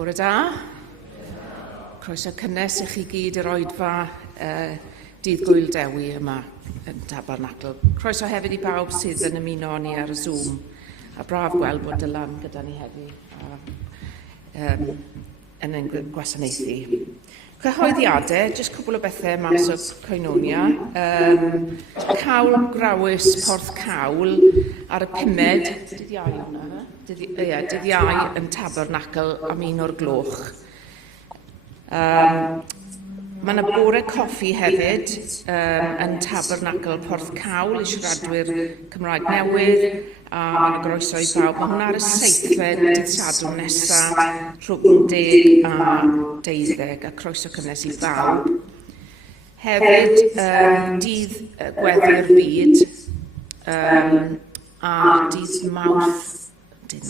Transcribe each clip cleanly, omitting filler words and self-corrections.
Bore da. Croeso cynnes i chi gyd yr Oedfa Dydd Gwl Dewi yma yn Tabernacl. Croeso hefyd i bawb sydd yn ymuno ni ar y Zoom. A braf gweld bod Dylan gyda ni heddi yn ein gwasanaethu. Cyhoeddiadau, jyst cwbl o bethau mas o Coenonia. Cawl grawys Porthcawl ar y 5 dydd Iau hwnna. Dydd Iau yn Tabernacl am 1 o'r gloch. Mae yna bore coffi hefyd yn Tabernacl Porthcawl i siaradwyr Cymraeg newydd a mae'n groeso i bawb. Mae hwnna ar y 7fed dydd Sadwrn nesaf rhwng 10 a 12 a croeso cynnes i bawb. Hefyd dydd gweddi'r byd a dydd Mawrth y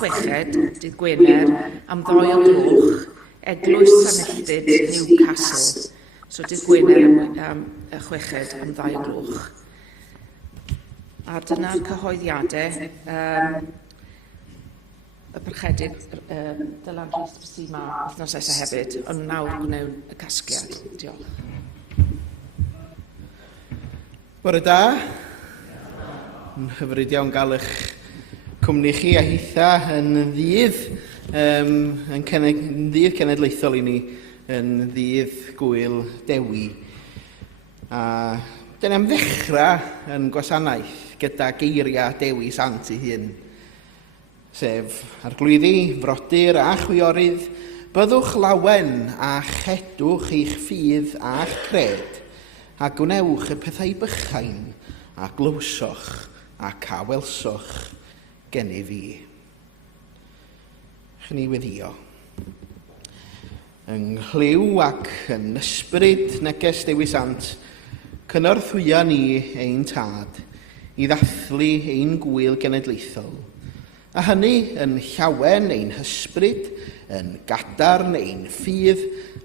chweched, dydd Gwener, am 2 o gloch, eglwys Llanelltid Newcastle. So dydd Gwener y chweched am 2 o gloch. A dyna'r cyhoeddiadau. Y perchedig Dylan Rhys Parry yma wythnos nesaf hefyd, ond nawr gwnewn y casgliad. Diolch. Bore da. Yn hyfryd iawn gael eich cwmni chi a hitha yn ddydd, yn ddydd cenedlaethol i ni, yn ddydd Gwl Dewi. A dyn ni'n ddechrau yn gwasanaeth gyda geiriau Dewi Sant ei hun, sef arglwyddi, frodyr a chwiorydd, byddwch lawen a chedwch eich ffydd a'ch cred, a gwnewch y pethau bychain, a glywsoch ac a welswch geni fi. Chni weddio. Yng nghlywh ac yn ysbryd neges Dewi Sant, cynorthwya ni ein tad i ddathlu ein gwyl genedlaethol, a hynny yn llawen ein hysbryd, yn gadarn ein ffydd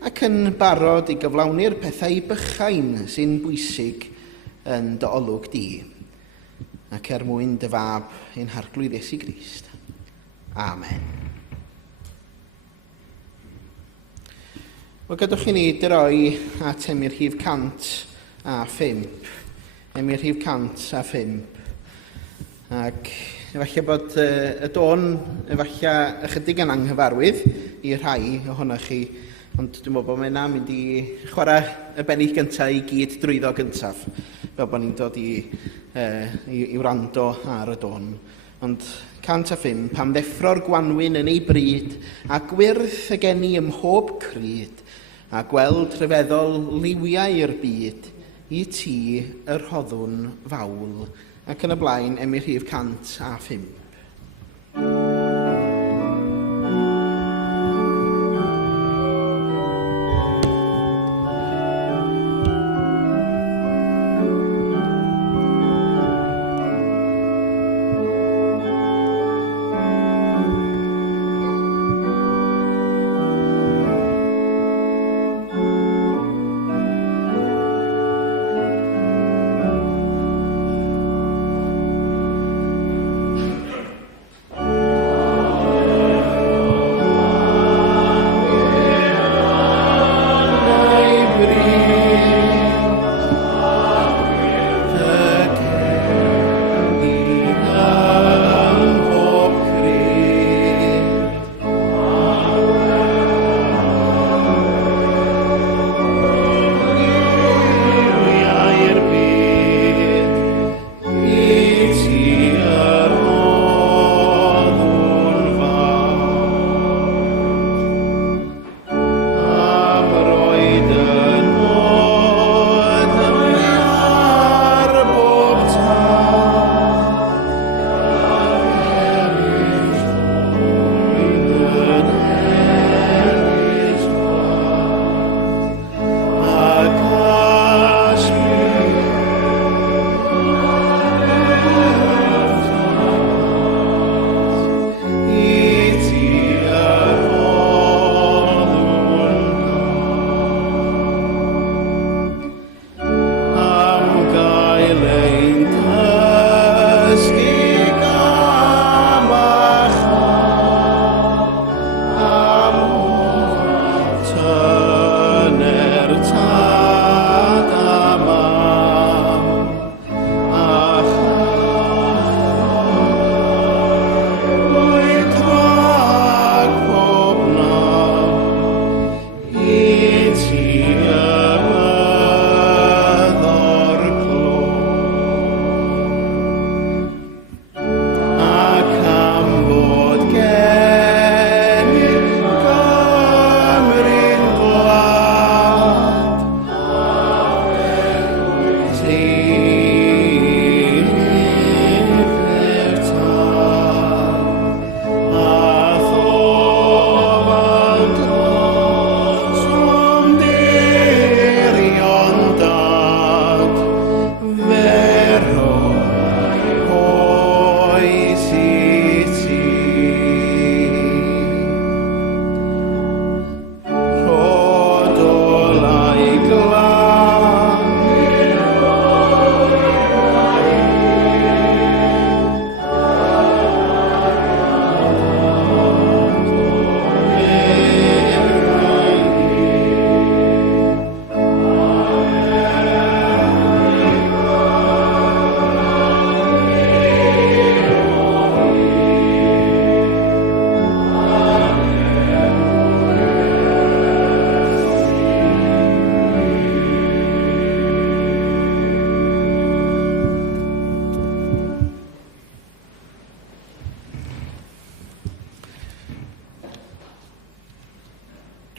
ac yn barod i gyflawni'r pethau bychain sy'n bwysig yn dy olwg di, ac mwyn dy fab ein harglwydd Iesu Grist. Amen. Wel, gadwch i ni droi at Emyr rhif 105. Emyr rhif 105. Ac efallai bod y dôn efallai ychydig yn anghyfarwydd i rhai ohonoch chi, ond dwi'n meddwl bod yna mynd i chwarae y bennill gyntaf i gyd drwyddo gyntaf, fel bod ni'n dod i wrando ar y dôn. Ond 105, pam ddeffro'r gwanwyn yn ei bryd, a gwyrth y geni ym mhob cryd, a gweld rhyfeddol liwiau'r byd, i ti yr rhoddwn fawl, ac yn y blaen Emyr rhif 105.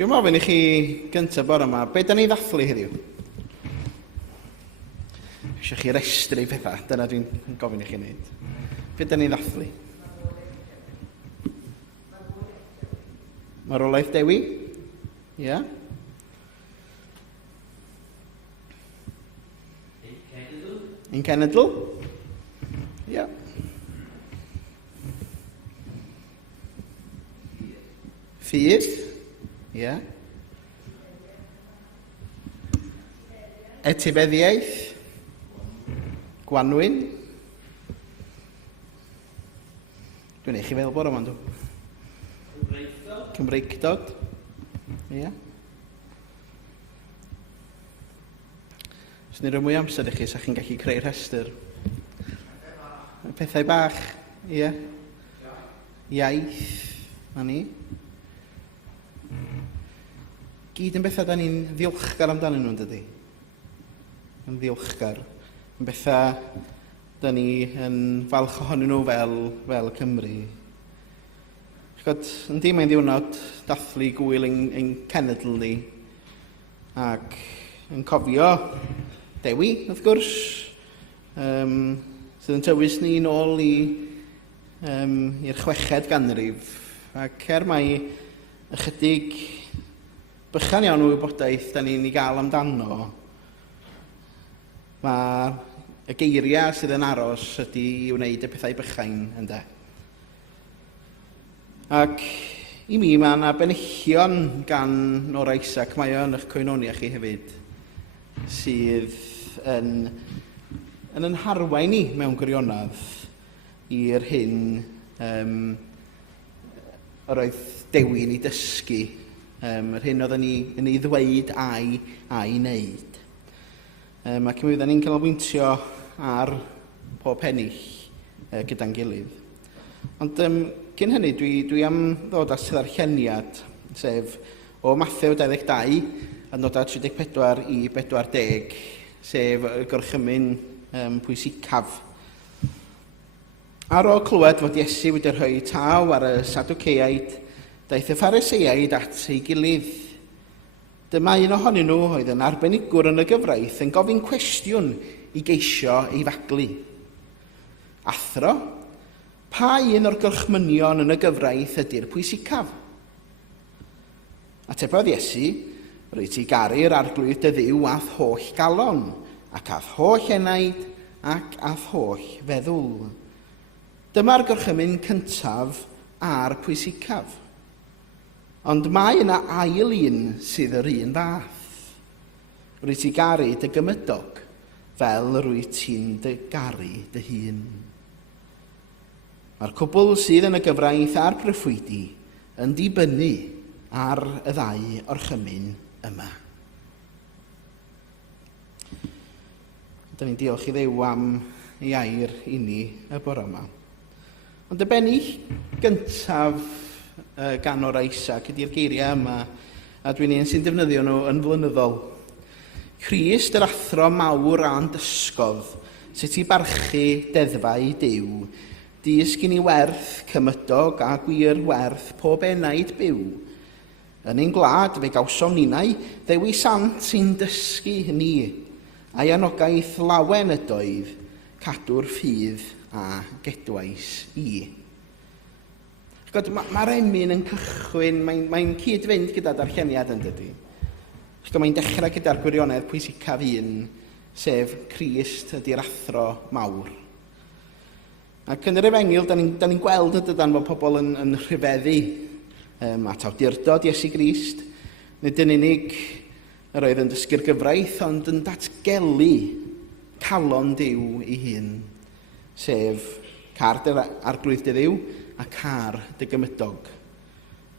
Dwi'n ofyn i chi gyntaf bore yma, be da ni ddathlu heddiw? Eisiau chi restru pethau, dyna dwi'n gofyn i chi wneud. Be da ni ddathlu? Marwolaeth Dewi? Ia? Ein cenedl? Ia. Ffydd? Ia. Etifeddiaeth? Gwanwyn? Dwi'n eich i feddwl bore yma, dwi'n. Cymreicdod. Ia. Os ni'n rhoi mwy amser i chi, sa chi'n gallu creu rhestr. Pethau bach. Ia. Iaith. Ma ni. Gyd yn bethau da ni'n ddiolchgar amdanyn nhw'n dydi. Yn ddiolchgar. Yn bethau da ni yn falch ohonyn nhw fel Cymru. Yn dim ein ddiwrnod dathlu gwyl ein cenedl ni ac yn cofio Dewi, wrth gwrs, sydd yn tywys ni nôl i'r 6ed ganrif ac mai ychydig bychan iawn o wybodaeth da ni'n ei gael amdano, mae y geiriau sydd yn aros ydy i wneud y pethau bychain ynde. Ac i mi mae yna benillion gan Nora Isaac, mae o'n eich coenonia chi hefyd, sydd yn yn harwain ni mewn gwirionadd i'r hyn yr oedd Dewi yn ei dysgu, yr hyn oedd yn ei ddweud a'i wneud. Ac mi fydden ni'n canolbwyntio ar pob pennill gyda'n gilydd. Ond cyn hynny, dwi am ddod at ddarlleniad, sef o Mathew 22, adnodau 34 i 40, sef y gorchymyn pwysicaf. Ar ôl clywed fod Iesu wedi rhoi taw ar y Sadwceaid, daeth y Phariseiaid at ei gilydd. Dyma un ohonyn nhw oedd yn arbenigwr yn y gyfraith yn gofyn cwestiwn i geisio ei faglu. Athro, pa un o'r gorchmynion yn y gyfraith ydy'r pwysicaf? Atebodd Iesu, rwy ti garu'r arglwydd dy Dduw ath holl galon, ac ath holl enaid, ac ath holl feddwl. Dyma'r gorchymyn cyntaf a'r pwysicaf. Ond mae yna ail un sydd yr un fath. Rwy ti garu dy gymydog, fel rwy ti'n dy garu dy hun. Mae'r cwbl sydd yn y gyfraith a'r proffwydi yn dibynnu ar y ddau orchymyn yma. Da ni'n diolch i Dduw am ei air i ni y bore yma. Ond y bennill gyntaf gan o'r Isaac ydy'r geiriau yma, a dwi'n un sy'n defnyddio nhw yn flynyddol. Crist yr athro mawr a'n dysgodd, sut i barchu deddfa i Duw, disgyn i werth cymydog a gwir werth pob enaid byw. Yn ein gwlad fe gawsom ninnau, Ddewi Sant sy'n dysgu ni, a'i anogaeth lawen ydoedd, cadw'r ffydd a gedwais i. Mae'r emyn yn cychwyn, mae'n cyd-fynd gyda darlleniad yn dydy. Mae'n dechrau gyda'r gwirionedd pwysicaf un, sef Crist ydy'r athro mawr. Ac yn yr Efengyl, da ni'n gweld ydydan bod pobl yn rhyfeddu at awdurdod Iesu Grist, nid yn unig yr oedd yn dysgu'r gyfraith, ond yn datgelu calon Duw ei hun, sef car dy arglwydd dy Dduw a car dy gymydog.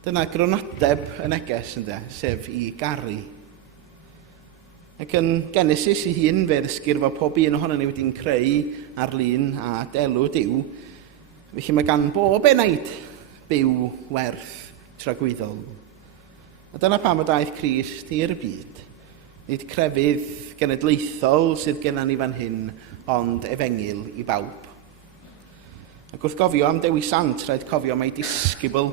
Dyna gronodeb y neges ynde, sef i garu. Ac yn Genesis ei hun, fe ddysgu'r fod pob un ohono ni wedi'n creu ar lun a delw Duw, felly mae gan bob enaid byw werth tragwyddol. A dyna pam y daeth Crist i'r byd. Nid crefydd genedlaethol sydd gennym ni fan hyn, ond Efengyl i bawb. Ac wrth gofio am Dewi Sant, rhaid cofio mai disgybl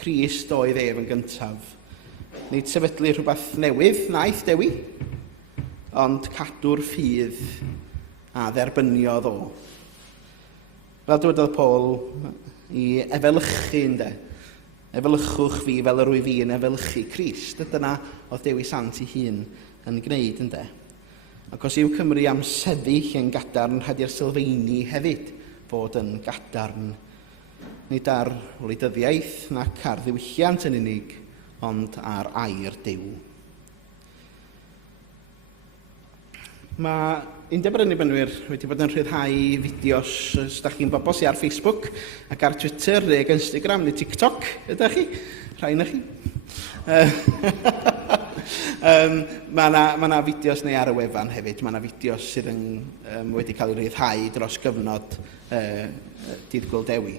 Crist oedd ef yn gyntaf. Nid sefydlu rhywbeth newydd naeth Dewi, ond cadw'r ffydd a dderbyniodd o. Fel dywedodd Paul i efelychu ynde. Efelychwch fi fel yr wyf fi'n efelychu Crist. Dyna oedd Dewi Sant ei hun yn gwneud ynde. Ac os yw Cymru am sefyll yn gadarn rhadi'r sylfaeni hefyd fod yn gadarn, nid ar wleidyddiaeth nac ar ddiwylliant yn unig, ond ar air Duw. Mae Undeb yr Ynni-Benwyr wedi bod yn rhyddhau fideos, os da chi'n bobl sy'n ar Facebook ac ar Twitter neu Instagram neu TikTok, ydych chi? Rhai na chi? Mae yna fideos neu ar y wefan hefyd, mae yna fideos sydd wedi cael ei ryddhau dros gyfnod Dydd Gw Dewi.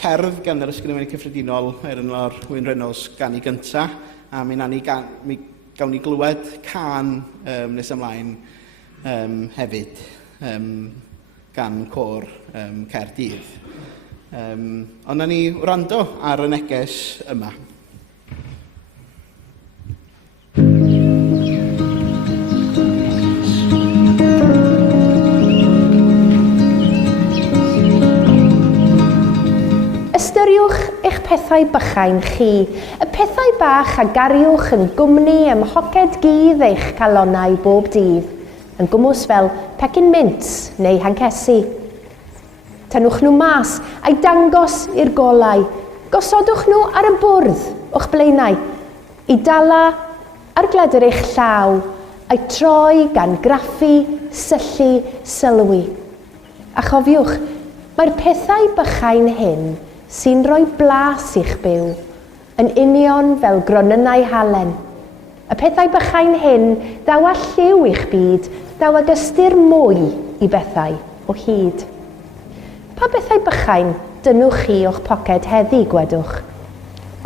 Cerdd gan yr ysgrifennu cyffredinol o'r Wyn Reynolds gan ei gyntaf, a mi gawn ni glywed can nes ymlaen hefyd gan cor Caerdydd. Ond na ni wrando ar y neges yma. Ystyriwch eich pethau bychain chi, y pethau bach a gariwch yn gwmni ym mhoced gydd eich calonnau bob dydd, yn gwmws fel pecyn mint neu hancesu. Tynwch nhw mas a'i dangos i'r golau, gosodwch nhw ar y bwrdd o'ch blaenau, i dala ar gledr eich llaw, a'i troi gan graffu, syllu, sylwi. A chofiwch, mae'r pethau bychain hyn sy'n rhoi blas i'ch byw, yn union fel gronynau halen. Y pethau bychain hyn daw a lliw i'ch byd, daw ag ystyr mwy i bethau o hyd. Pa bethau bychain dynwch chi o'ch poced heddi gwedwch?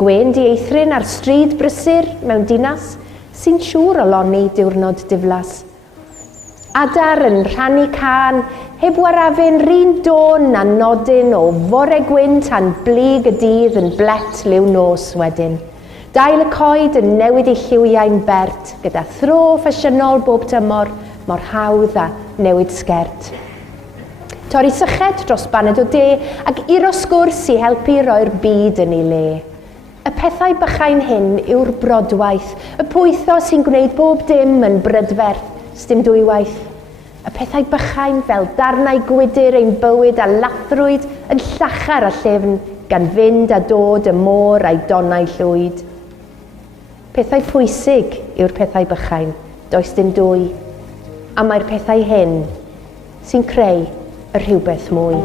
Gwen dieithrin ar stryd brysur mewn dinas sy'n siŵr o lonni diwrnod diflas. Adar yn rhannu can, heb warafyn rhin dôn a nodyn o fore gwyn tan blig y dydd yn blet liw nos wedyn. Dail y coed yn newid ei lliwiau'n bert, gyda thro ffasiynol bob tymor, mor hawdd a newid sgert. Torri syched dros baned o de ac iro sgwrs i helpu roi'r byd yn ei le. Y pethau bychain hyn yw'r brodwaith, y pwytho sy'n gwneud bob dim yn brydferth, sdim dwywaith. Y pethau bychain fel darnau gwydyr ein bywyd a lathrwyd yn llachar a llyfn gan fynd a dod y môr a'i donau llwyd. Pethau pwysig yw'r pethau bychain, does dim dwy. A mae'r pethau hyn sy'n creu y rhywbeth mwy.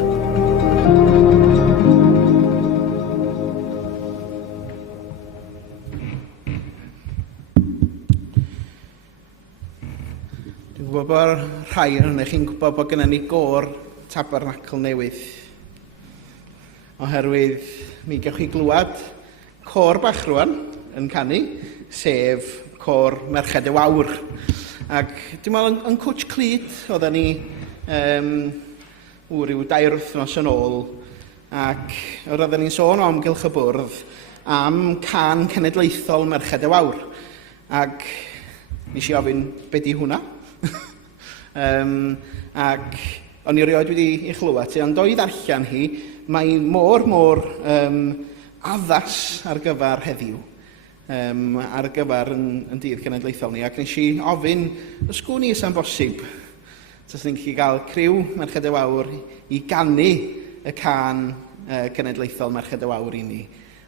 Dwi'n gwybod bod rhai ohonych chi'n gwybod bod gennym ni gor Tabernacl newydd. Oherwydd mi gewch chi glwad cor bach rwan yn canu, sef cor Merched y Wawr. Ac dwi'n meddwl yn Cwtch Clud oedden ni ryw 2 wythnos yn ôl, ac oedden ni'n sôn o amgylch y bwrdd am can cenedlaethol Merched y Wawr. Ac nes i ofyn be di hwnna. Ac o'n i rioed wedi ei chlywed, ond o'i ddarllen hi, mae mor addas ar gyfer heddiw, ar gyfer yn dydd cenedlaethol ni, ac nes i ofyn, ysgwn ni sa'n bosib, tas ni'n gallu cael criw Merched y Wawr i ganu y can cenedlaethol Merched y Wawr i ni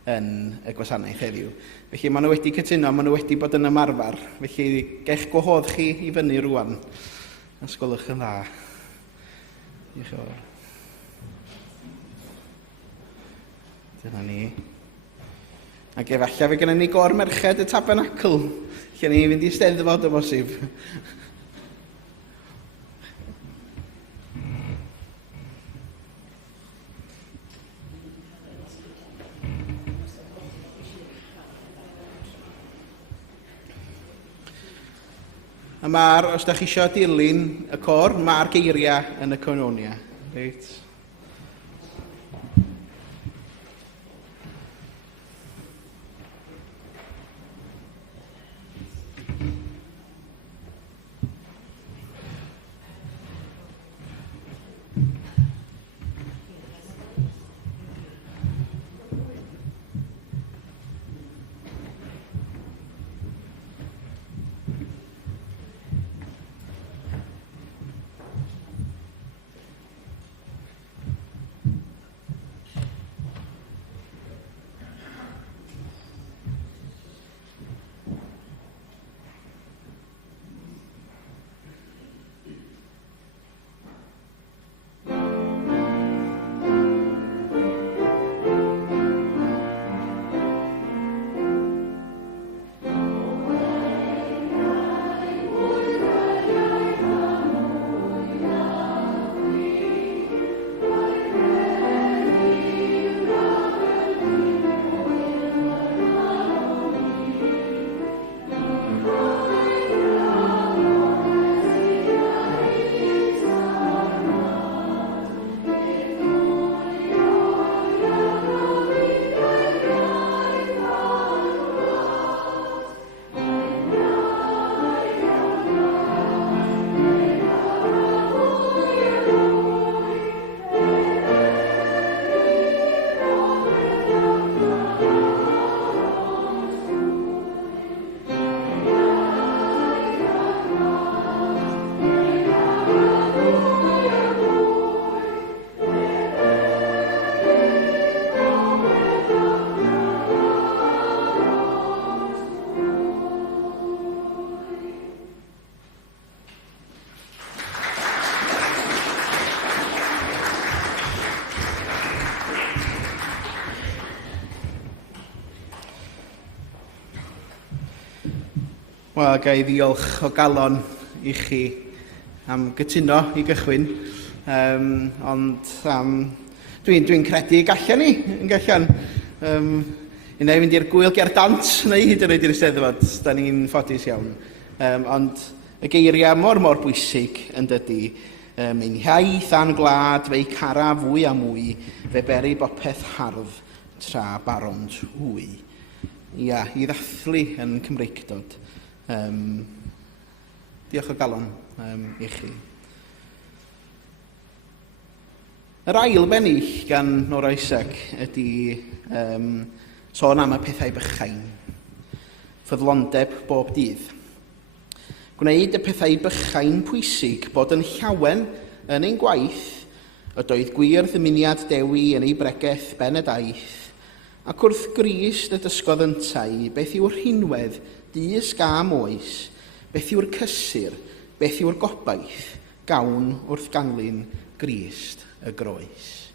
yn y gwasanaeth heddiw. Felly maen nhw wedi cytuno, maen nhw wedi bod yn ymarfer, felly gech gwahodd chi i fyny rwan. Ysgolwch yn dda. Diolch yn fawr. Dyna ni. Ac efallai fe gennym ni gor merched y Tabernacl, lle ni fynd i Steddfod o bosib. A os da chi eisiau dilyn y cor, mae'r geiriau yn y canonia. Reit. Wel, ga i ddiolch o galon i chi am gytuno i gychwyn. Dwi'n credu gallan ni, yn gallan. Unai fynd i'r gwyl gerdant neu hyd yn oed i'r Eisteddfod, da ni'n ffodus iawn. Ond y geiriau mor bwysig yn dydy, ein hiaith a'n gwlad, fe'i cara fwy a mwy, fe beri bopeth hardd tra barond hwy. Ia, i ddathlu yn Cymreicdod. Diolch o galon i chi. Yr ail bennill gan Nor Isaac ydy sôn am y pethau bychain, ffyddlondeb bob dydd. Gwneud y pethau bychain pwysig bod yn llawen yn ein gwaith, y doedd gwir ddymuniad Dewi yn ei bregaeth ben y daith, ac wrth Grist y dysgodd yntau, beth yw'r rhinwedd, dys gam oes, beth yw'r cysur, beth yw'r gobaith, gawn wrth ganlyn Grist y groes.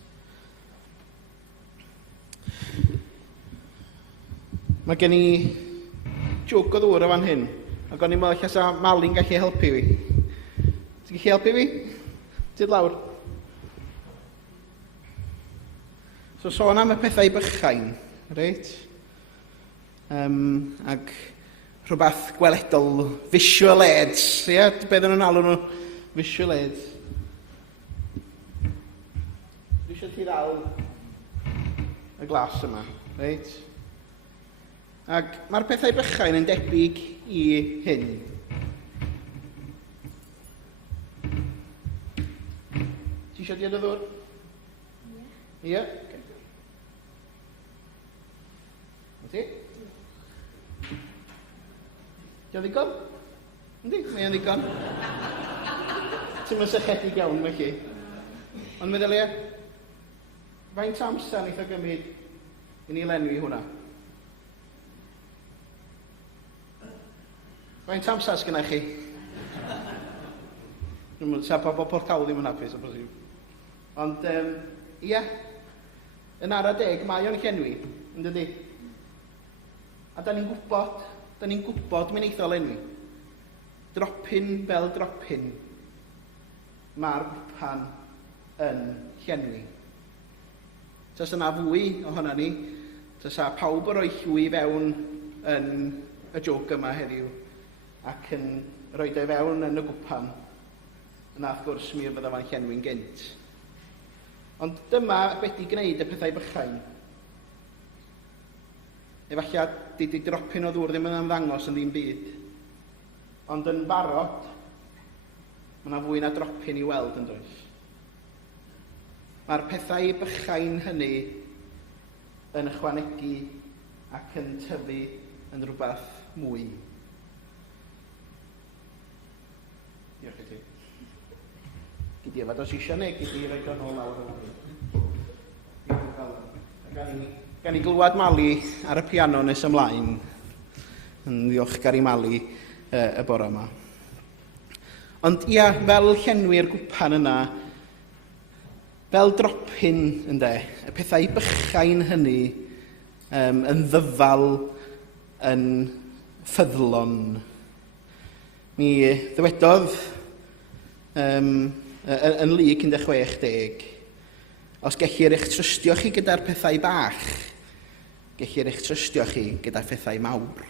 Mae gen i jwg o ddŵr o fan hyn, ac o'n i'n meddwl lla sa Mali'n gallu helpu fi. Ti'n gallu helpu fi? Dyd lawr. So sôn am y pethau bychain, reit? Ac rhywbeth gweledol, visual aids, ie? Beth yn nhw'n alw nhw? Visual aids. Dwi eisiau ti ddal y glas yma, reit? Ac mae'r pethau bychain yn debyg i hyn. Ti eisiau diod o ddŵr? Ie. Ie? Ti? Di o ddigon? Yndi, mae o'n ddigon. Ti'n mynd sychedig iawn, felly. Ond meddylia, faint amser wneith o gymryd i ni lenwi hwnna? Faint amser sgynna chi? Dwi'n meddwl, sa pobl Porthcawl ddim yn hapus, o bosib. Ond, ia, yn ara deg, mae o'n llenwi, yn dydi? A da ni'n gwybod mae'n eithaf lenwi. Dropyn fel dropyn, mae'r gwpan yn llenwi. Tas yna fwy ohona ni, tas a pawb yn rhoi llwy fewn yn y jog yma heddiw, ac yn rhoi ei fewn yn y gwpan, yna wrth gwrs mi fydda fan llenwi'n gynt. Ond dyma wedi gwneud y pethau bychain. Efallai di dropyn o ddŵr ddim yn ymddangos yn ddim byd. Ond yn barod, mae yna fwy na dropyn i weld yn does. Mae'r pethau bychain hynny yn ychwanegu ac yn tyfu yn rhywbeth mwy. Diolch i ti. Gyd i efo, os eisiau neu, gyd i roi gan ôl lawr yma. Gan i glywed Mali ar y piano nes ymlaen. Yn ddiolchgar i Mali y bore yma. Ond ia, fel llenwi'r gwpan yna, fel dropyn ynde, y pethau bychain hynny yn ddyfal, yn ffyddlon. Mi ddywedodd yn Lug 16, os gellir eich trystio chi gyda'r pethau bach, gellir eich trystio chi gyda'r pethau mawr.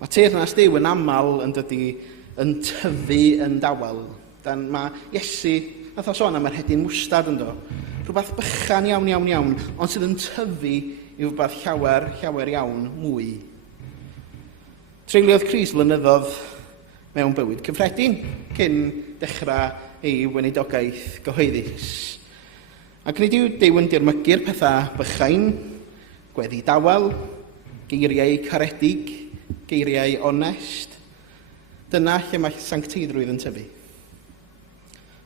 Mae teyrnas Duw yn aml yn dydy yn tyfu yn dawel. Dan mae Iesu, nath o sôn am yr hedyn mwstad yn do. Rhywbeth bychan iawn, ond sydd yn tyfu i rhywbeth llawer iawn mwy. Treuliodd Crist flynyddoedd mewn bywyd cyffredin cyn dechrau ei weinidogaeth gyhoeddus. Ac nid yw Duw yn dirmygu'r pethau bychain, gweddi dawel, geiriau caredig, geiriau onest. Dyna lle mae sancteiddrwydd yn tyfu.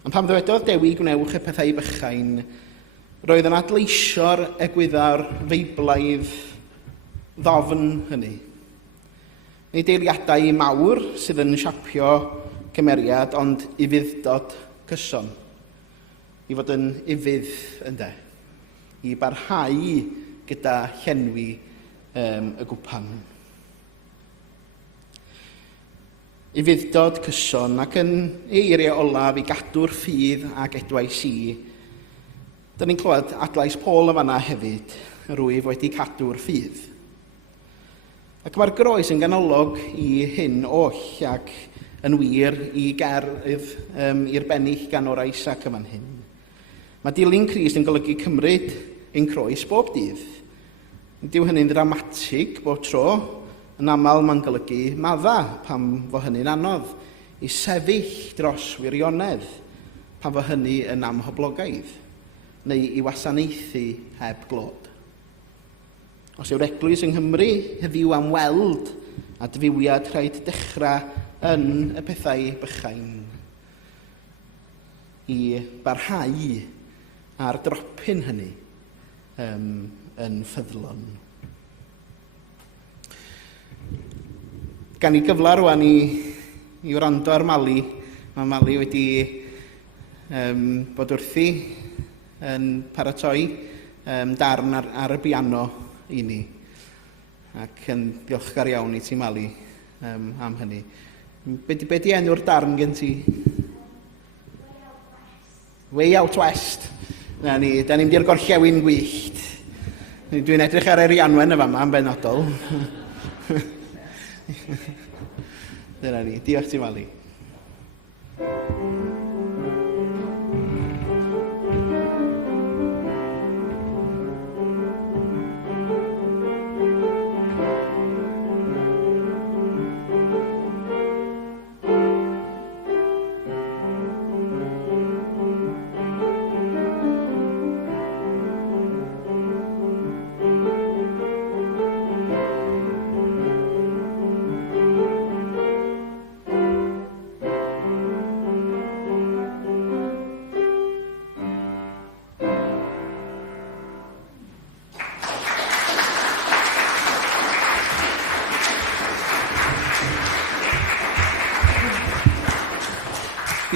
Ond pam ddywedodd Dewi gwnewch y pethau bychain, roedd yn adleisio'r egwyddor feiblaidd ddofn hynny. Neu deiliadau mawr sydd yn siapio cymeriad, ond ufuddod cyson. I fod yn ufudd ynde. I barhau gyda llenwi y gwpan. i fuddod cyson ac yn eiriau olaf i gadw'r ffydd ag edwais i. Dyna ni'n clywed adlais Paul yn fanna hefyd, rwyf wedi cadw'r ffydd. Ac mae'r groes yn ganolog i hyn oll ac yn wir i gerdd i'r bennill gan o'r Isaac yma'n hyn. Mae dilyn Crist yn golygu cymryd ein croes bob dydd. Dyw hynny'n ddramatig bob tro, yn aml mae'n golygu madda pam fo hynny'n anodd, i sefyll dros wirionedd pam fo hynny yn amhoblogaidd, neu i wasanaethu heb glod. Os yw'r eglwys yng Nghymru heddiw am weld a dyfiwiad rhaid dechrau yn y pethau bychain i barhau ar dropyn hynny yn ffyddlon. Gan I gyfla rwan i wrando ar Mali. Mae Mali wedi bod wrthi yn paratoi darn ar y piano i ni. Ac yn ddiolchgar iawn I ti Mali am hynny. Be di enw'r darn gen ti? Way Out West. Da ni di'r gorllewin gwyllt. Dwi'n edrych ar Erianwen y fama yn benodol. Dyna ni. Diolch ti Mali.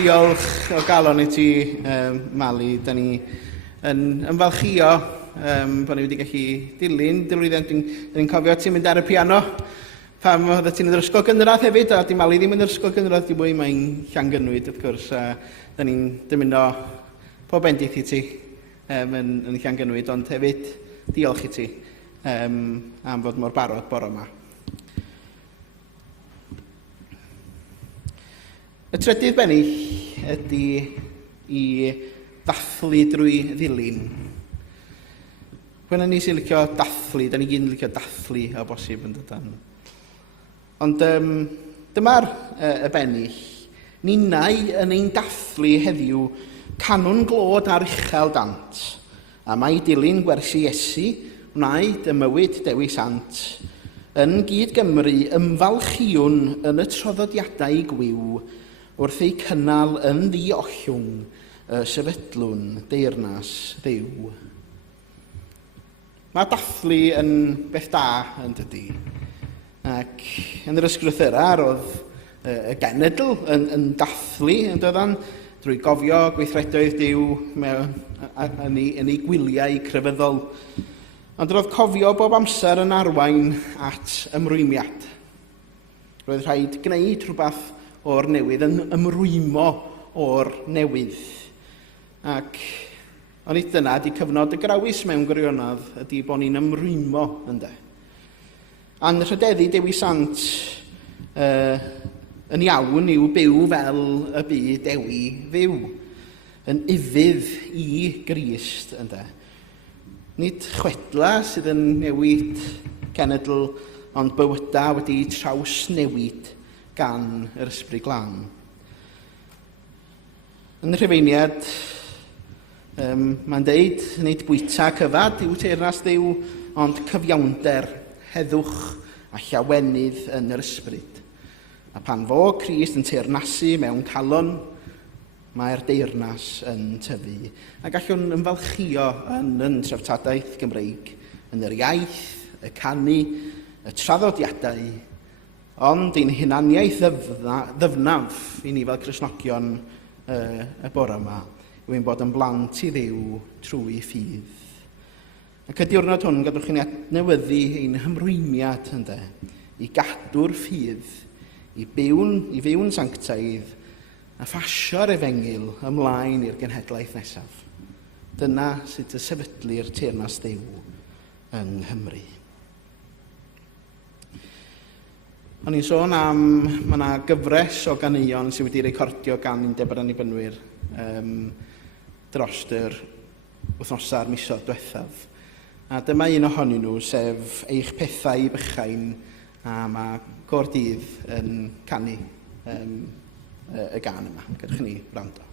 Diolch o galon I ti, Mali. Da ni yn ymfalchio bod ni wedi gallu dilyn. Da ni'n cofio ti'n mynd ar y piano pam oedd ti'n yn yr ysgol gynradd hefyd, a di Mali ddim yn yr ysgol gynradd, di mwy mae'n Llangynnwyd, wrth gwrs. Da ni'n dymuno pob bendith I ti yn Llangynnwyd, ond hefyd diolch I ti am fod mor barod bore yma. Y trydydd bennill ydy I dathlu drwy ddilyn. Gwna ni sy'n licio dathlu, da ni gyd yn licio dathlu o bosib yn dydan. Ond dyma'r y bennill. Ninnau yn ein dathlu heddiw canwn glod ar uchel dant, a mae dilyn gwersi Iesu wnaed y mywyd Dewi Sant, yn gyd Gymru ymfalchiwn yn y troddodiadau gwyw, wrth ei cynnal yn ddi-ollwng y sefydlwn deyrnas ddiw. Mae dathlu yn beth da yn dydi. Ac yn yr ysgrythurau oedd y genedl yn dathlu yn dyddan drwy gofio gweithredoedd Duw yn ei gwyliau crefyddol. Ond roedd cofio bob amser yn arwain at ymrwymiad. Roedd rhaid gwneud rhywbeth o'r newydd, yn ymrwymo o'r newydd. Ac ond I dyna ydy cyfnod y grawys mewn gwirionedd ydy bod ni'n ymrwymo ynde. A'n rhydeddu Dewi Sant yn iawn i'w byw fel y byd Dewi fyw, yn ifydd I Grist ynde. Nid chwedla sydd yn newid cenedl, ond bywyda wedi trawsnewid gan yr Ysbryd Glân. Yn y Rhufeiniad, mae'n deud, nid bwyta cyfad yw teyrnas Dduw, ond cyfiawnder, heddwch a llawenydd yn yr ysbryd. A pan fo Crist yn teyrnasu mewn calon, mae'r deyrnas yn tyfu. A gallwn ymfalchio yn treftadaeth Gymreig, yn yr iaith, y canu, y traddodiadau, ond ein hunaniaeth ddyfnaf I ni fel Cristnogion y bore yma yw ein bod yn blant I Dduw trwy ffydd. Ac y diwrnod hwn gadwch chi'n adnewyddu ein hymrwymiad I gadw'r ffydd i fyw'n sanctaidd a ffasio'r efengil ymlaen i'r genhedlaeth nesaf. Dyna sut y sefydlu'r teyrnas Dduw yng Nghymru. O'n i'n sôn am, mae yna gyfres o ganeuon sydd wedi recordio gan Undeb yr Annibynwyr dros yr wythnosau'r misoedd diwethaf. A dyma un ohonyn nhw, sef Eich Pethau Bychain, a mae Cor Dydd yn canu y gan yma. Gadwch ni wrando.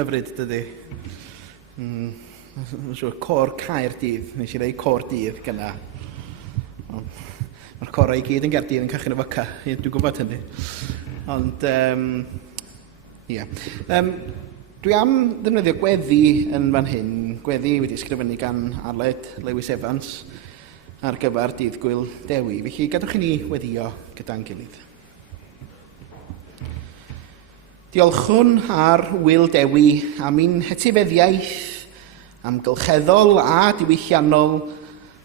hyfryd, dydy. Mae'n siŵr cor Caerdydd, nes i ddweud cor dydd gyna. Mae'r corau i gyd yn Gaerdydd yn cychwyn y fyca, dwi'n gwybod hynny. Ond, ia. Dwi am ddefnyddio gweddi yn fan hyn, gweddi wedi ysgrifennu gan Arled Lewis Evans ar gyfer Dydd Gw Dewi. Felly gadwch i ni weddio gyda'n gilydd. Diolchwn ar Wyl Dewi am ein hetifeddiaeth amgylcheddol a diwylliannol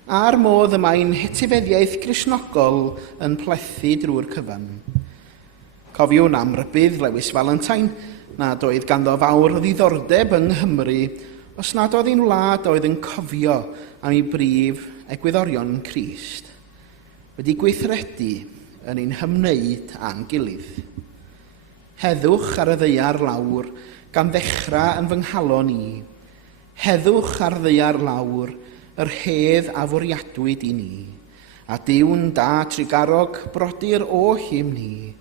a'r modd y mae'n hetifeddiaeth Gristnogol yn plethu drwy'r cyfan. Cofiwn am rybydd Lewis Valentine nad oedd ganddo fawr o ddiddordeb yng Nghymru os nad oedd ein wlad oedd yn cofio am ei brif egwyddorion Crist, wedi gweithredu yn ein hymwneud a'n gilydd. Heddwch ar y ddaear lawr gan ddechrau yn fy nghalon i. Heddwch ar ddaear lawr yr hedd a fwriadwyd i ni, a diwn da trigarog brodyr oll i'm ni,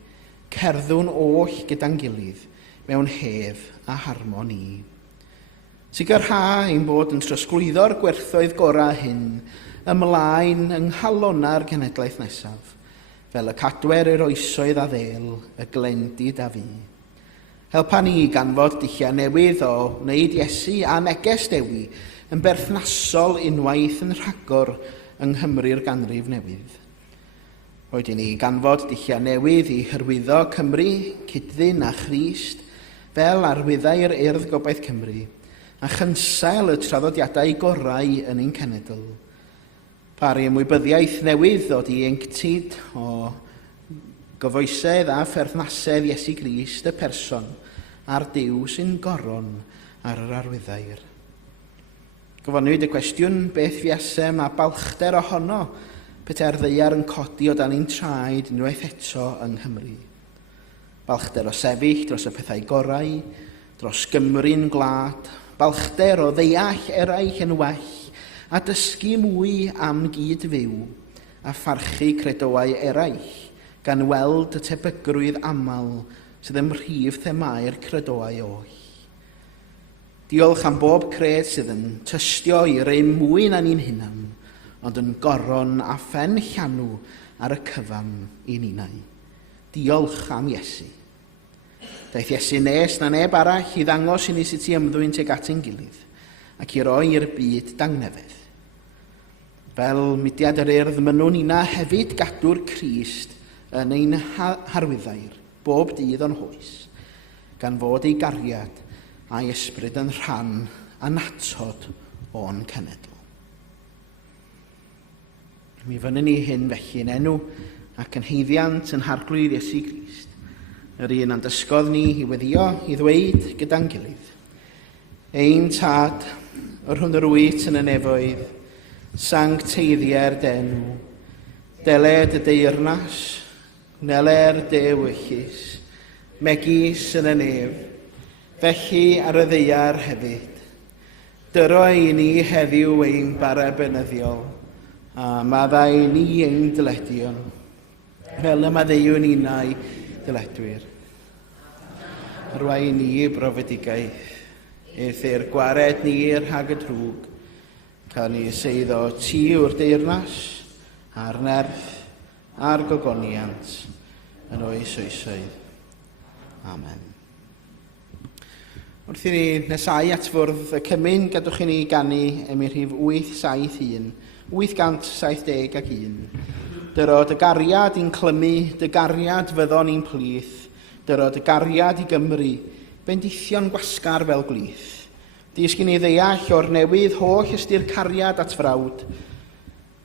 cerddwn oll gyda'n gilydd mewn hedd a harmoni. Sicrha ein bod yn trosglwyddo'r gwerthoedd gorau hyn ymlaen yng nghalonna'r genedlaeth nesaf, fel y cadwer yr oesoedd a ddel, y glendid a fi. Helpa ni ganfod dulliau newydd o wneud Iesu a neges Dewi yn berthnasol unwaith yn rhagor yng Nghymru'r ganrif newydd. Oedden ni ganfod dulliau newydd i hyrwyddo Cymru, Cydddin a Christ, fel arwyddai'r Urdd Gobaith Cymru, a chynsail y traddodiadau gorau yn ein cenedl. Parry ymwybyddiaeth newydd ddod i enctid o gyfoesedd a pherthnasedd Iesu Grist, y person a'r Duw sy'n goron ar yr arwyddair. Gofynwyd y cwestiwn beth fiasem a balchder ohono petai'r ddaear yn codi o dan ein traed unwaith eto yng Nghymru. Balchder o sefyll dros y pethau gorau, dros Gymru'n gwlad, balchder o ddeall eraill yn well, a dysgu mwy am gyd fyw, a pharchu credoau eraill, gan weld y tebygrwydd aml sydd yn rhif themau'r credoau oll. Diolch am bob cred sydd yn tystio i rym mwy na ni'n hunan, ond yn goron a phen llanw ar y cyfan i ninau. Diolch am Iesu. Daeth Iesu nes na neb arall i ddangos i ni sut i ymddwyn tuag at ein gilydd, ac i roi i'r byd dangnefedd. Fel mudiad yr Urdd mynwn una hefyd gadw'r Crist yn ein harwyddair, bob dydd o'n hoes, gan fod ei gariad a'i ysbryd yn rhan a natod o'n cenedl. Mi fynnyn ni hyn felly yn enw ac yn heiddiant yn harglwydd Iesu Grist, yr un a'n dysgodd ni i weddio i ddweud gyda'n gilydd. Ein tad, o'r hwn yr wyt yn y nefoedd, sancteiddiau'r denw, deled y deyrnas, neler dewyllus, megis yn y nef, felly ar y ddeiar hefyd. Dyro i ni heddiw ein bara benyddiol, a maddau ni ein dyledion, fel y maddeiwn unau dyledwyr. Arwain ni brofedigaeth, eithyr gwared ni rhag y drwg, cael ni seiddo ti o'r deyrnas, a'r nerth, a'r gogoniant, yn oes oesoedd. Amen. Wrth i ni nesau at fwrdd y cymyn gadwch i ni ganu am ei rhif 871, 871. Dyrod y gariad i'n clymu, dy gariad fyddon ni'n plith, dyrod y gariad i Gymru, bendithion gwasgar fel glith. Disgyn i ddeall o'r newydd holl ystyr cariad at frawd,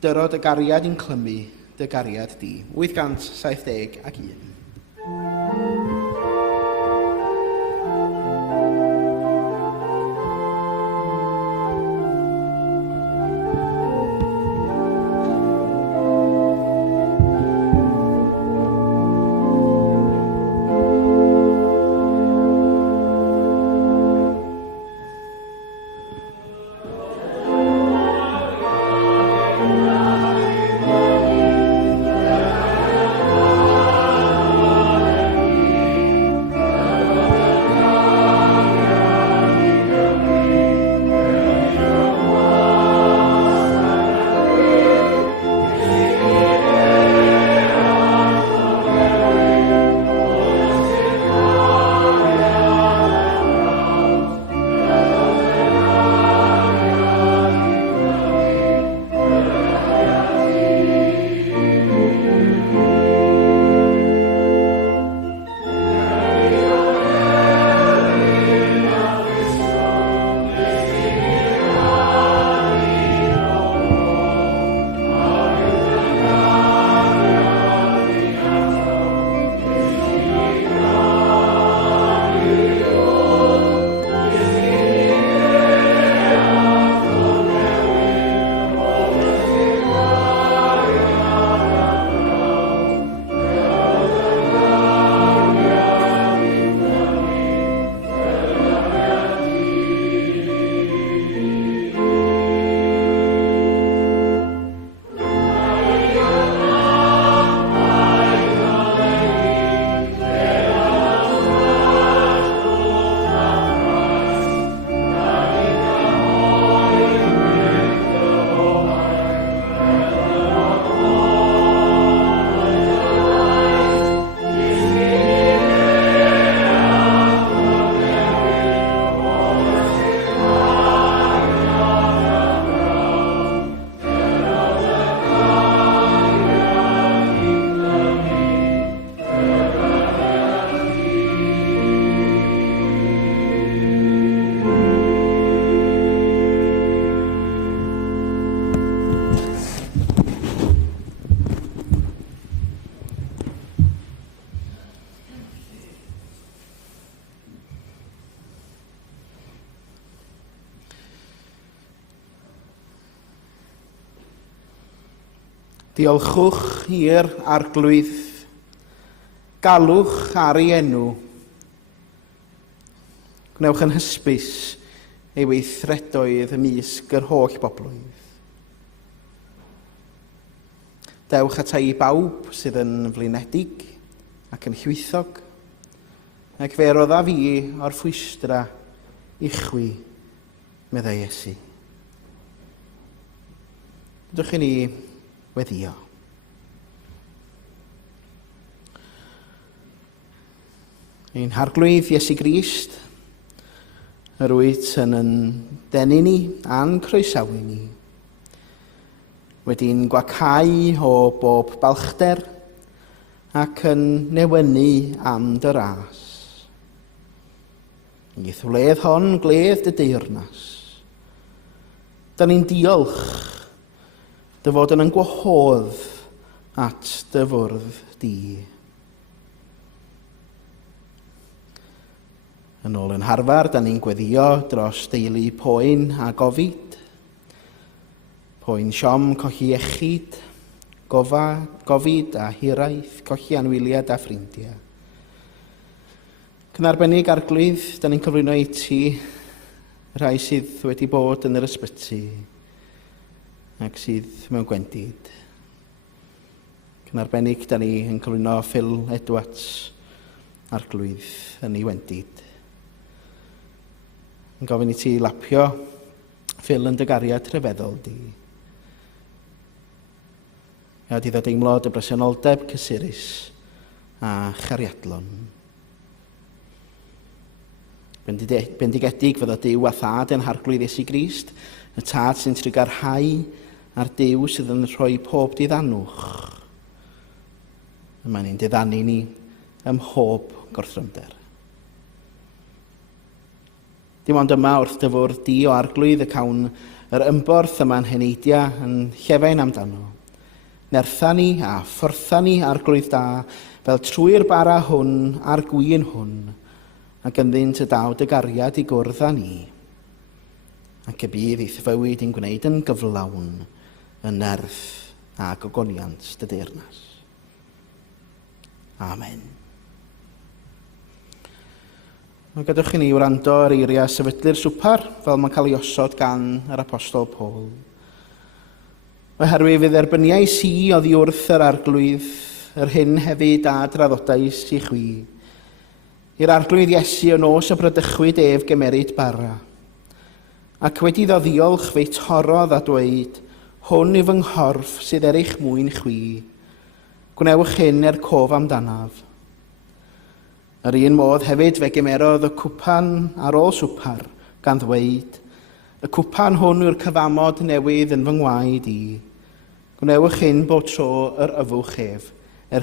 dyrod y gariad i'n clymu, dy gariad di. 871. Diolchwch i'r arglwydd, galwch ar ei enw. Gwnewch yn hysbys ei weithredoedd ymysg yr holl boblwydd. Dewch ata i bawb sydd yn flinedig ac yn llwythog, ac fe rodda fi o'r ffwystra ichwi, meddai Iesu. Dywch i ni weddio. Ein harglwydd Iesu Grist, yr wyt yn denu ni a'n croesawu ni, wedi'n gwacau o bob balchder ac yn newynu am dy ras. I ddwledd hon gledd dy deyrnas. Da ni'n diolch dy fod yn gwahodd at dy fwrdd di. Yn ôl yn Harfar, da ni'n gweddio dros deulu poen a gofid. Poen siom colli iechyd, gofid a hiraeth, colli anwyliad a ffrindiau. Cynarbennig arglwydd, da ni'n cyflwyno i ti rhai sydd wedi bod yn yr ysbyty ac sydd mewn gwendid. Cynarbennig, da ni'n cyflwyno Phil Edwards, arglwydd yn ei wendid. Yn gofyn i ti lapio Phil yn dy gariad rhyfeddol di. Gad iddo deimlo dy bresenoldeb cysurus a chariadlon. Bendigedig fyddo Duw a Thad yn harglwydd Iesu Grist, y Tad sy'n trigarhau a'r Duw sydd yn rhoi pob diddanwch. Yma ni'n diddannu ni ym mhob gwrthrynder. Dim ond yma wrth dyfwr di o arglwydd y cawn yr ymborth yma'n heneidia yn llefain amdano. Nertha ni a ffwrtha ni arglwydd da fel trwy'r bara hwn a'r gwyn hwn ac ynddynt y daw dy gariad i gwrdd â ni. Ac y bydd eith fywyd i'n gwneud yn gyflawn yn nerth a gogoniant dy deyrnas. Amen. Mae gadwch i ni wrando ar eiriau sefydlu'r swpar fel mae'n cael ei osod gan yr apostol Paul. Oherwydd fydd erbyniau si oddi wrth yr arglwydd, yr hyn hefyd a draddodais i chwi. I'r arglwydd Iesu yn os y brydychwyd ef gymeryd bara. Ac wedi ddoddiolch fe torodd a dweud, hwn yw fy nghorff sydd eich mwyn chwi. Gwnewch hyn cof amdanaf. Yr un modd hefyd fe gymerodd y cwpan ar ôl swpar gan ddweud, y cwpan hwn yw'r cyfamod newydd yn fy ngwaed i. Gwnewch hyn bob tro yr yfwch ef,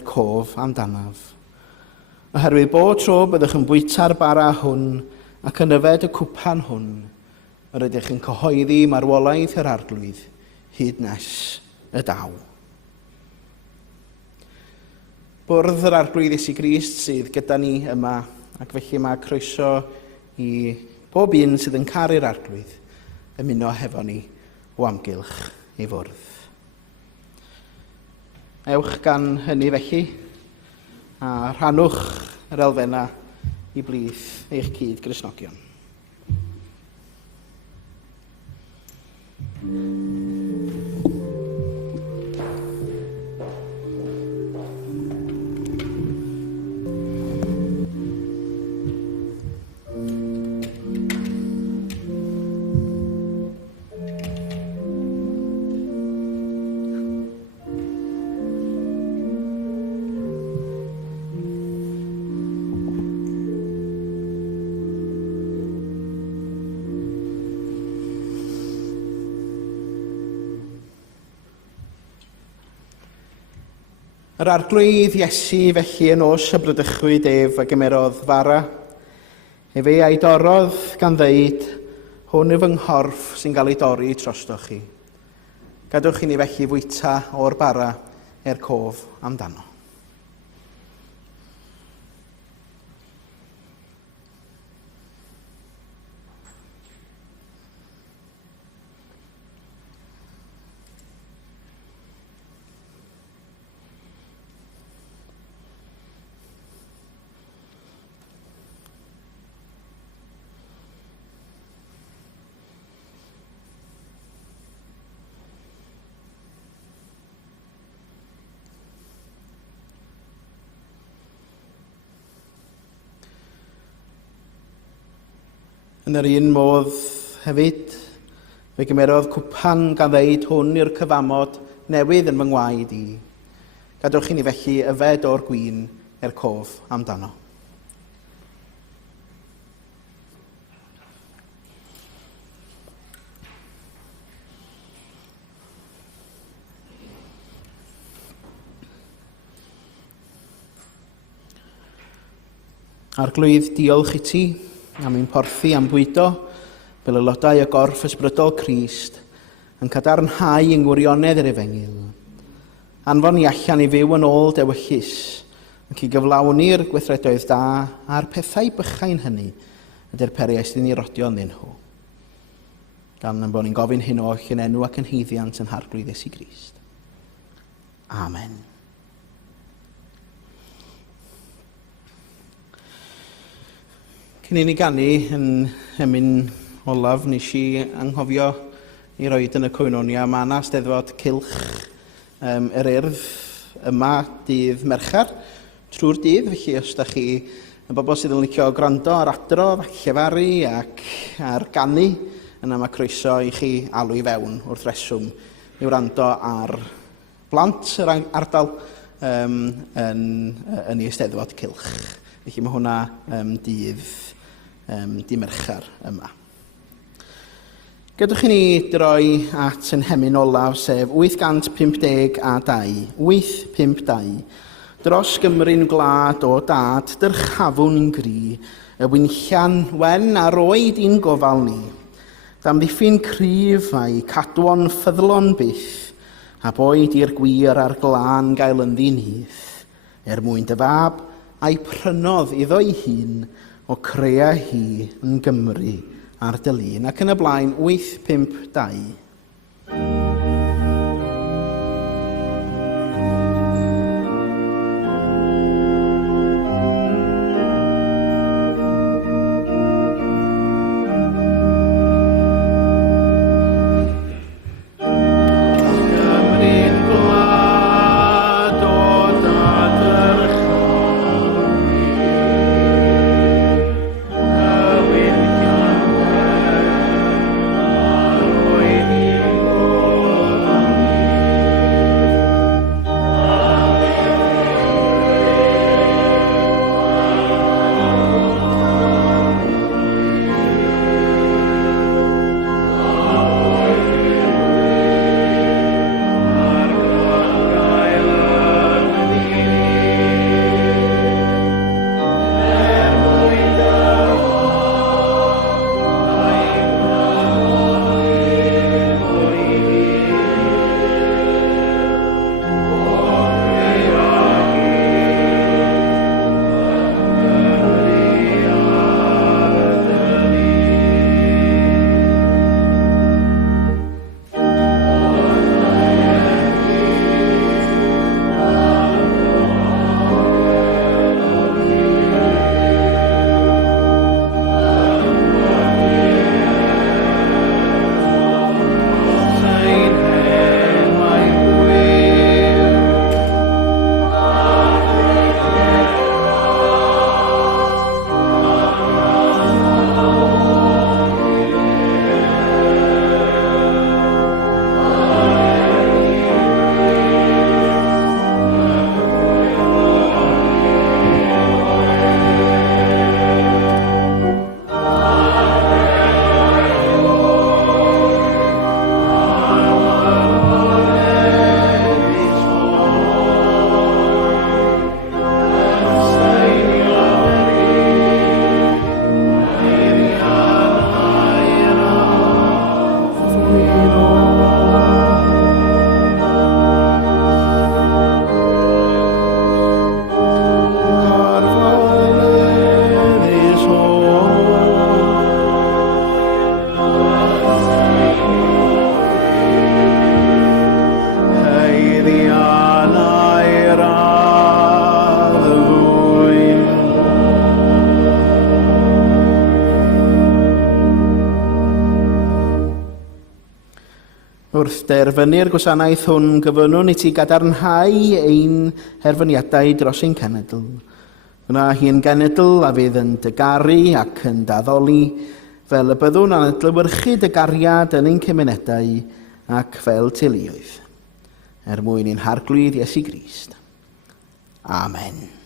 cof amdanaf. Oherwydd bob tro byddwch yn bwyta'r bara hwn ac yn yfed y cwpan hwn, yr ydych yn cyhoeddi marwolaeth yr arglwydd hyd nes y daw. Bwrdd yr arglwydd Iesu Grist sydd gyda ni yma, ac felly mae croeso i bob un sydd yn caru'r arglwydd ymuno hefo ni o amgylch ei fwrdd. Ewch gan hynny felly, a rhannwch yr elfennau i blith eich cyd Gristnogion. Yr arglwydd Iesu felly yn os y brydychwyd ef a gymerodd fara, efe ei dorodd gan ddeud, hwn yw fy nghorff sy'n cael ei dorri trostoch chi. Gadwch i ni felly fwyta o'r bara cof amdano. Yn yr un modd hefyd, fe gymerodd cwpan gan ddeud hwn i'r cyfamod newydd yn fy ngwaed i. Gadwch i ni felly yfed o'r gwyn er cof amdano. Arglwydd diolch i ti am ein porthi am bwydo fel aelodau y gorff ysbrydol Crist yn cadarnhau yng ngwirionedd yr Efengil. Anfon ni allan i fyw yn ôl dewyllus ac i gyflawni'r gweithredoedd da a'r pethau bychain hynny ydy'r periais dyn ni rodio ynddyn nhw. Gan yn bod ni'n gofyn hyn oll yn enw ac yn haeddiant yn harglwydd Iesu Grist. Amen. Cyn i ni ganu yn emyn olaf, nes i anghofio i roed yn y coenonia. Mae yna steddfod cylch yr urdd yma dydd Merchar trwy'r dydd. Felly os da chi yn bobl sydd yn licio gwrando ar adrodd ac llefaru ac ar ganu, yna mae croeso i chi alw i fewn wrth reswm i wrando ar blant yr ardal yn ei steddfod cylch. Felly mae hwnna dydd Merchar yma. Gadwch i ni droi at yn hemyn olaf sef 852 a 2. 852. Dros Gymru'n gwlad o dad, dyrchafwn yn gri, y wynllian wen a'r oed i'n gofal ni. Dam ddiffyn cryf a'i cadwon ffyddlon byth, a boed i'r gwir ar glân gael ynddi nyth, mwyn dy fab a'i prynodd iddo'i hun, o crea hi yn Gymru ar dylun. Ac yn y blaen, 852. Wrth derfynu'r gwasanaeth hwn, gyfynwn i ti gadarnhau ein herfyniadau dros ein cenedl. Yna hi'n genedl a fydd yn dygaru ac yn daddoli, fel y byddwn yn adlewyrchu dy gariad yn ein cymunedau ac fel teuluoedd, mwyn ein harglwydd Iesu Grist. Amen.